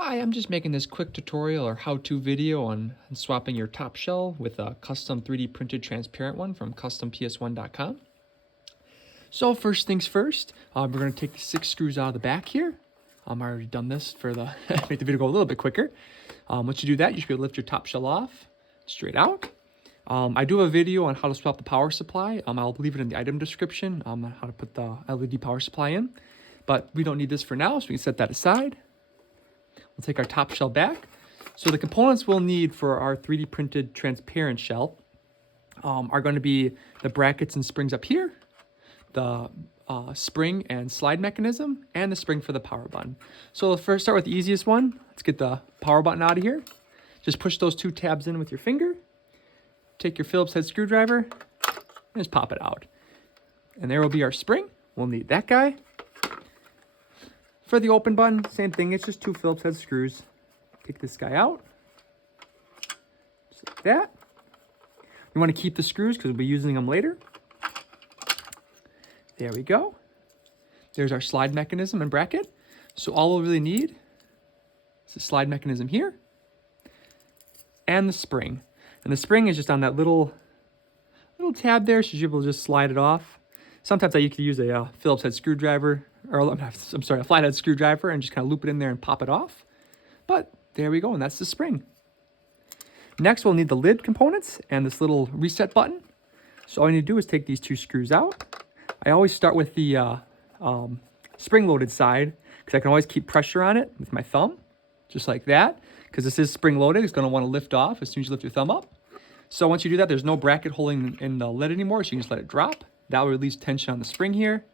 Hi, I'm just making this quick tutorial or how-to video on swapping your top shell with a custom 3D printed transparent one from customps1.com. So first things first, we're going to take the 6 screws out of the back here. I've already done this for the make the video go a little bit quicker. Once you do that, you should be able to lift your top shell off straight out. I do have a video on how to swap the power supply. I'll leave it in the item description on how to put the LED power supply in. But we don't need this for now, so we can set that aside. We'll take our top shell back. So the components we'll need for our 3D printed transparent shell are going to be the brackets and springs up here, the spring and slide mechanism, and the spring for the power button. So we'll first start with the easiest one. Let's get the power button out of here. Just push those 2 tabs in with your finger. Take your Phillips head screwdriver and just pop it out. And there will be our spring. We'll need that guy. For the open button, same thing. It's just 2 Phillips head screws. Take this guy out. Just like that. You want to keep the screws because we'll be using them later. There we go. There's our slide mechanism and bracket. So all we'll really need is the slide mechanism here and the spring. And the spring is just on that little tab there, so you're able to just slide it off. Sometimes you could use a Phillips head screwdriver, or I'm sorry, a flathead screwdriver, and just kind of loop it in there and pop it off. But there we go, and that's the spring. Next, we'll need the lid components and this little reset button. So all you need to do is take these 2 screws out. I always start with the spring-loaded side because I can always keep pressure on it with my thumb, just like that. Because this is spring-loaded, it's going to want to lift off as soon as you lift your thumb up. So once you do that, there's no bracket holding in the lid anymore, so you can just let it drop. That will release tension on the spring here.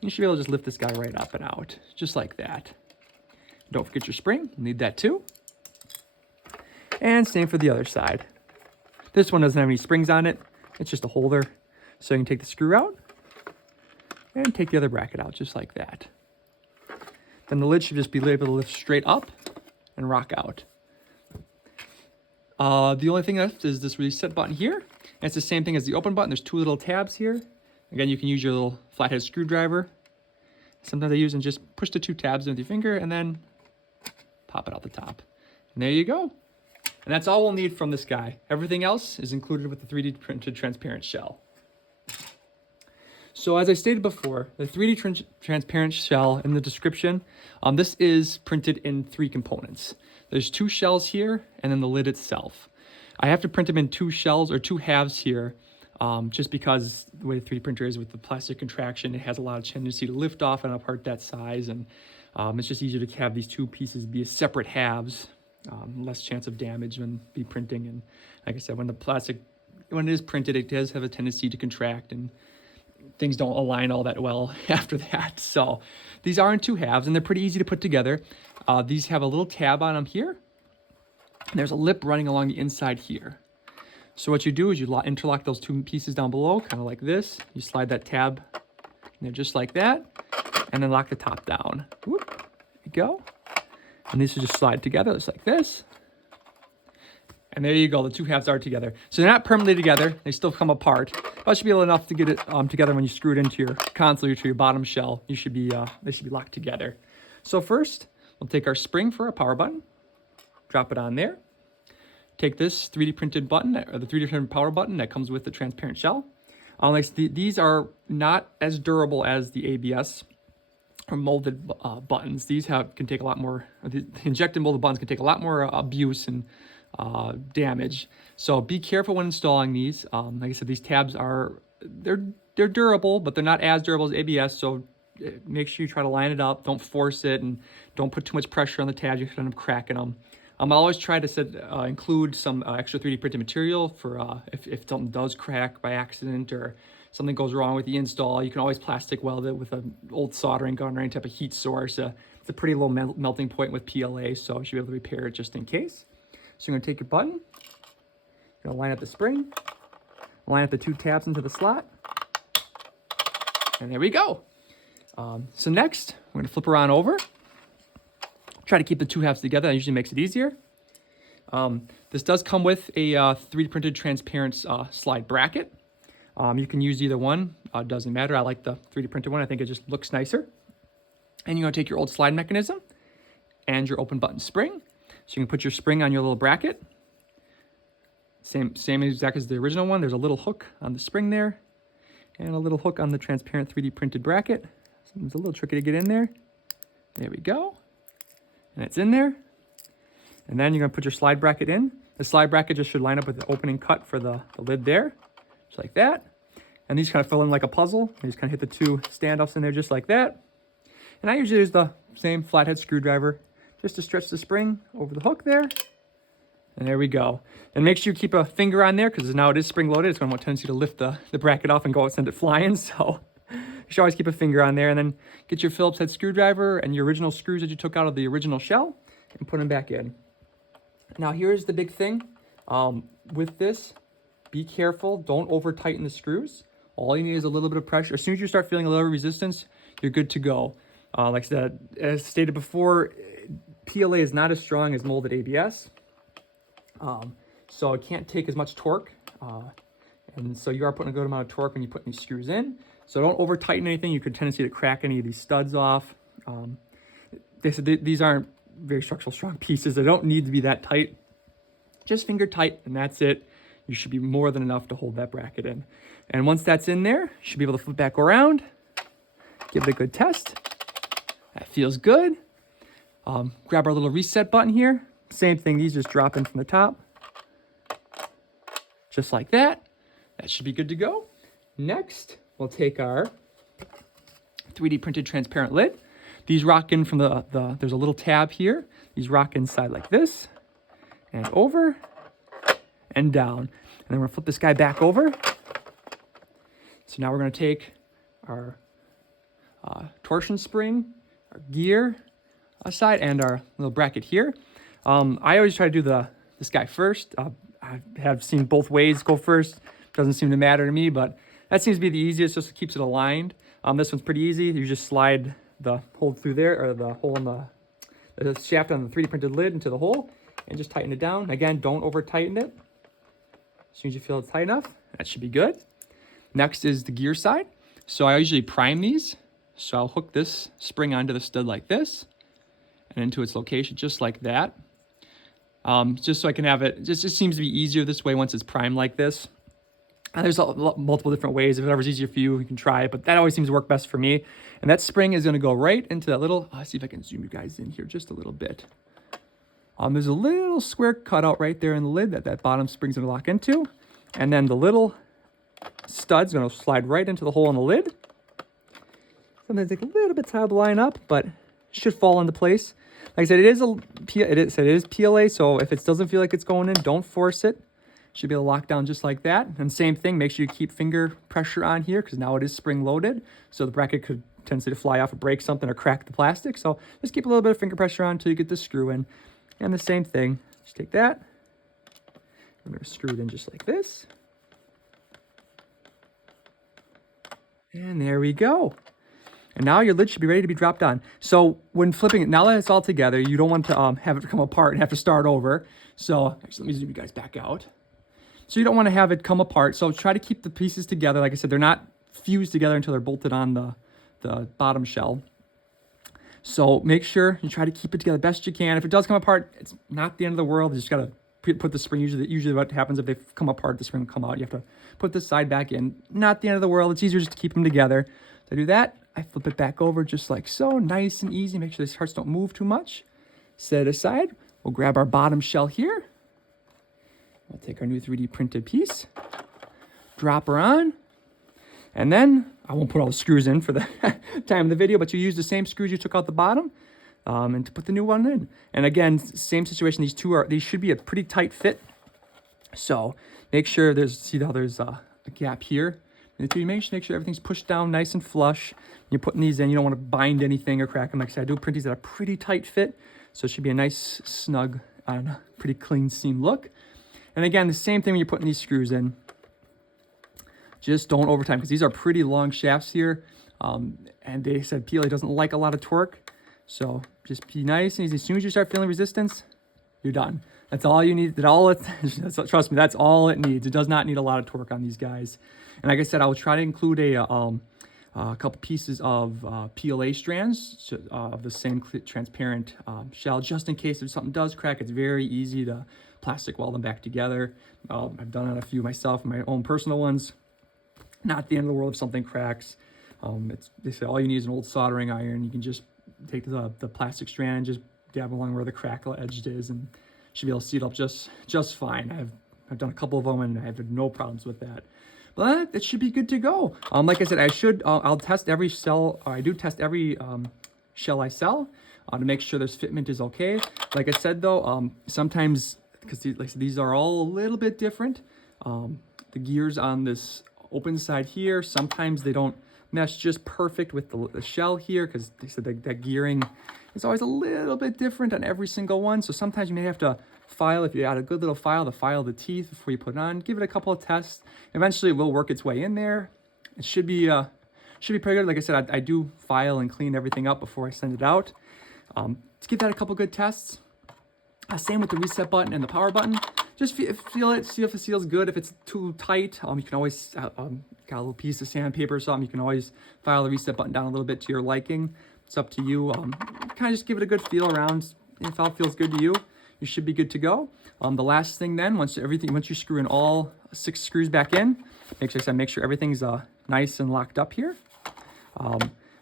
You should be able to just lift this guy right up and out, just like that. Don't forget your spring, you need that too. And same for the other side. This one doesn't have any springs on it, it's just a holder. So you can take the screw out and take the other bracket out, just like that. Then the lid should just be able to lift straight up and rock out. The only thing left is this reset button here. And it's the same thing as the open button. There's 2 little tabs here. Again, you can use your little flathead screwdriver. Sometimes I use and just push the 2 tabs in with your finger and then pop it out the top. And there you go. And that's all we'll need from this guy. Everything else is included with the 3D printed transparent shell. So as I stated before, the 3D transparent shell in the description, this is printed in 3 components. There's 2 shells here and then the lid itself. I have to print them in 2 shells or 2 halves here just because the way the 3D printer is with the plastic contraction, it has a lot of tendency to lift off on a part that size, and it's just easier to have these 2 pieces be separate halves, less chance of damage when be printing. And like I said, when it is printed, it does have a tendency to contract and things don't align all that well after that. So these are in 2 halves and they're pretty easy to put together. These have a little tab on them here. And there's a lip running along the inside here. So what you do is you interlock those 2 pieces down below, kind of like this. You slide that tab in there just like that, and then lock the top down. Whoop, there you go. And these will just slide together just like this. And there you go, the 2 halves are together. So they're not permanently together, they still come apart. But it should be enough to get it together when you screw it into your console or to your bottom shell. They should be locked together. So first, we'll take our spring for our power button, drop it on there. Take this 3D printed button, or the 3D printed power button that comes with the transparent shell. These are not as durable as the ABS or molded buttons. These can take a lot more, the injected molded buttons can take a lot more abuse and damage. So be careful when installing these. Like I said, these tabs they're durable, but they're not as durable as ABS. So make sure you try to line it up. Don't force it and don't put too much pressure on the tabs. You can end up cracking them. I always try to include some extra 3D printed material for if something does crack by accident or something goes wrong with the install. You can always plastic weld it with an old soldering gun or any type of heat source. It's a pretty low melting point with PLA, so you should be able to repair it just in case. So you're going to take your button, you're going to line up the spring, line up the 2 tabs into the slot, and there we go. So next, we're going to flip her on over. Try to keep the 2 halves together. That usually makes it easier. This does come with a 3D printed transparent slide bracket. You can use either one. It doesn't matter. I like the 3D printed one. I think it just looks nicer. And you're going to take your old slide mechanism and your open button spring. So you can put your spring on your little bracket. Same exact as the original one. There's a little hook on the spring there and a little hook on the transparent 3D printed bracket. So it's a little tricky to get in there. There we go. And it's in there. And then you're gonna put your slide bracket in. The slide bracket just should line up with the opening cut for the lid there, just like that. And these kind of fill in like a puzzle. You just kind of hit the two standoffs in there just like that. And I usually use the same flathead screwdriver just to stretch the spring over the hook there. And there we go. And make sure you keep a finger on there because now it is spring loaded. It's going to have a tendency to lift the bracket off and go and send it flying. So you should always keep a finger on there. And then get your Phillips head screwdriver and your original screws that you took out of the original shell and put them back in. Now here's the big thing. With this, be careful. Don't over tighten the screws. All you need is a little bit of pressure. As soon as you start feeling a little resistance, you're good to go. Like I said, as stated before, PLA is not as strong as molded ABS. So it can't take as much torque. And so you are putting a good amount of torque when you put these screws in. So don't over tighten anything. You could tendency to crack any of these studs off. They said these aren't very structural strong pieces. They don't need to be that tight. Just finger tight and that's it. You should be more than enough to hold that bracket in. And once that's in there, you should be able to flip back around. Give it a good test. That feels good. Grab our little reset button here. Same thing, these just drop in from the top. Just like that. That should be good to go. Next, we'll take our 3D printed transparent lid. These rock in from there's a little tab here. These rock inside like this, and over, and down. And then we're gonna flip this guy back over. So now we're gonna take our torsion spring, our gear side, and our little bracket here. I always try to do this guy first. I have seen both ways go first. Doesn't seem to matter to me, but that seems to be the easiest, just keeps it aligned. This one's pretty easy. You just slide the hole through there, or the hole in the shaft on the 3D printed lid into the hole, and just tighten it down. Again, don't over tighten it. As soon as you feel it's tight enough, that should be good. Next is the gear side. So I usually prime these. So I'll hook this spring onto the stud like this and into its location just like that. Just so I can have it, just seems to be easier this way once it's primed like this. And there's multiple different ways. If whatever's easier for you, you can try it, but that always seems to work best for me. And that spring is gonna go right into that little, let's see if I can zoom you guys in here just a little bit. There's a little square cutout right there in the lid that bottom spring's gonna lock into. And then the little stud's gonna slide right into the hole in the lid. Sometimes take a little bit of time to line up, but it should fall into place. Like I said, it is PLA, so if it doesn't feel like it's going in, don't force it. Should be able to lock down just like that. And same thing, make sure you keep finger pressure on here because now it is spring loaded. So the bracket could tend to fly off or break something or crack the plastic. So just keep a little bit of finger pressure on until you get the screw in. And the same thing, just take that. I'm gonna screw it in just like this. And there we go. And now your lid should be ready to be dropped on. So when flipping it, now that it's all together, you don't want to have it come apart and have to start over. So actually, let me zoom you guys back out. So you don't want to have it come apart. So try to keep the pieces together. Like I said, they're not fused together until they're bolted on the bottom shell. So make sure you try to keep it together best you can. If it does come apart, it's not the end of the world. You just got to put the spring. Usually what happens if they come apart, the spring will come out. You have to put this side back in. Not the end of the world. It's easier just to keep them together. So I do that. I flip it back over just like so. Nice and easy. Make sure these parts don't move too much. Set it aside. We'll grab our bottom shell here. We'll take our new 3D printed piece. Drop her on. And then, I won't put all the screws in for the time of the video, but you use the same screws you took out the bottom and to put the new one in. And again, same situation. These should be a pretty tight fit. So make sure see how there's a gap here. And make sure everything's pushed down nice and flush. You're putting these in, you don't want to bind anything or crack them. Like I said, I do print these that are pretty tight fit. So it should be a nice, snug, pretty clean seam look. And again, the same thing when you're putting these screws in. Just don't over time because these are pretty long shafts here. And they said PLA doesn't like a lot of torque. So just be nice and easy. As soon as you start feeling resistance, you're done. That's all you need. Trust me, that's all it needs. It does not need a lot of torque on these guys. And like I said, I will try to include a a couple pieces of PLA strands of the same transparent shell, just in case if something does crack. It's very easy to plastic weld them back together. I've done it a few myself, my own personal ones. Not the end of the world if something cracks. They say all you need is an old soldering iron. You can just take the plastic strand and just dab along where the crackle edge is, and should be able to seal up just fine. I've done a couple of them and I've had no problems with that. But it should be good to go. Like I said, I'll test every shell. I do test every shell I sell to make sure this fitment is okay. Like I said though, sometimes, because like I said, these are all a little bit different. The gears on this open side here, sometimes they don't mesh just perfect with the shell here, because they said that gearing is always a little bit different on every single one. So sometimes you may have to file, if you got a good little file, to file the teeth before you put it on. Give it a couple of tests. Eventually it will work its way in there. It should be pretty good. Like I said, I do file and clean everything up before I send it out. To give that a couple good tests. Same with the reset button and the power button. Just feel it, see if it seals good. If it's too tight, you can always, got a little piece of sandpaper or something, you can always file the reset button down a little bit to your liking. It's up to you. Kind of just give it a good feel around. If all feels good to you, you should be good to go. The last thing then, once you screw in all 6 screws back in, make sure everything's nice and locked up here.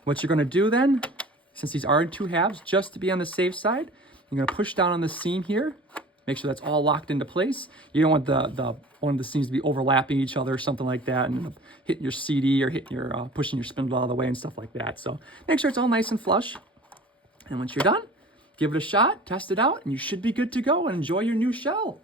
What you're gonna do then, since these are in 2 halves, just to be on the safe side, you're gonna push down on the seam here. Make sure that's all locked into place. You don't want the one of the seams to be overlapping each other or something like that, and hitting your CD or hitting your pushing your spindle out of the way and stuff like that. So make sure it's all nice and flush. And once you're done, give it a shot, test it out, and you should be good to go and enjoy your new shell.